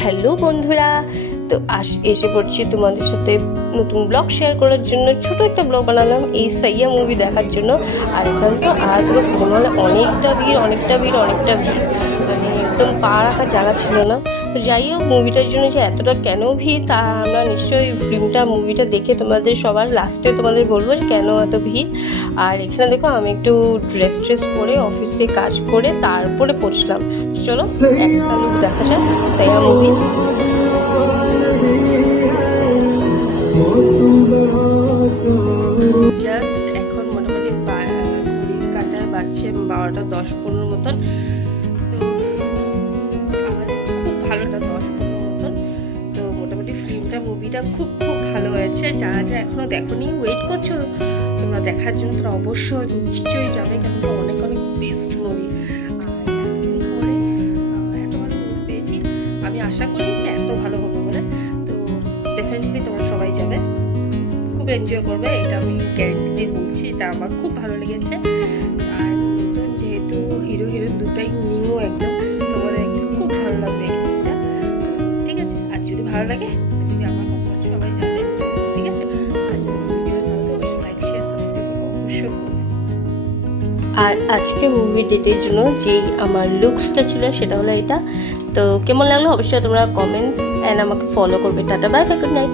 Hello বন্ধুরা, তো এসে পড়ছি তোমাদের সাথে নতুন ব্লগ শেয়ার করার জন্য। ছোট একটা ব্লগ বানালাম এই সাইয়া মুভি দেখার জন্য। আর এখানে তো আজকে সিনেমা হলে অনেকটা ভিড় মানে একদম পা রাখার জায়গা ছিল না। তো যাই হোক, মুভিটার জন্য যে এতটা কেন ভিড় তা আমরা নিশ্চয়ই মুভিটা দেখে তোমাদের সবার লাস্টে তোমাদের বলবো যে কেন এত ভিড়। আর এখানে দেখো আমি একটু ড্রেস পরে অফিস থেকে কাজ করে তারপরে পড়ছিলাম। চলো একটা লুক দেখা যাক সাইয়া মুভি। জাস্ট এখন মোটামুটি ঘড়ির কাঁটায় বাজছে 12:10-15 মতন। তো আমার খুব ভালোটা 10-15 মতন। তো মোটামুটি মুভিটা খুব ভালো হয়েছে। যারা এখনো দেখোনি, ওয়েট করছো তোমরা দেখার জন্য, তোমরা অবশ্যই নিশ্চয়ই যাবে, কেন অনেক বেস্ট মুভি। আর এত ভালো মুভি পেয়েছি, আমি আশা করি যে এত ভালো হবে বলে। তো ডেফিনেটলি তোমরা সবাই যাবে, খুব এনজয় করবে, এটা আমি গ্যারেন্টি দিয়ে বলছি। এটা আমার খুব ভালো লেগেছে। আর নতুন যেহেতু হিরোইন দুটাই নিউ, একদম তোমাদের খুব ভালো লাগবে এটা। ঠিক আছে, আর যদি ভালো লাগে, যদি আমার কথা সবাই যাবে, ঠিক আছে। আর যদি ভিডিও ভালো লাগে লাইক শেয়ার সাবস্ক্রাইব অবশ্যই করবে। আর আজকে মুভি ডেটের জন্য যেই আমার লুকসটা ছিল সেটা হলো এটা। তো কেমন লাগলো অবশ্যই তোমরা কমেন্টস অ্যান্ড আমাকে ফলো করবে। Tata, bye bye, good night.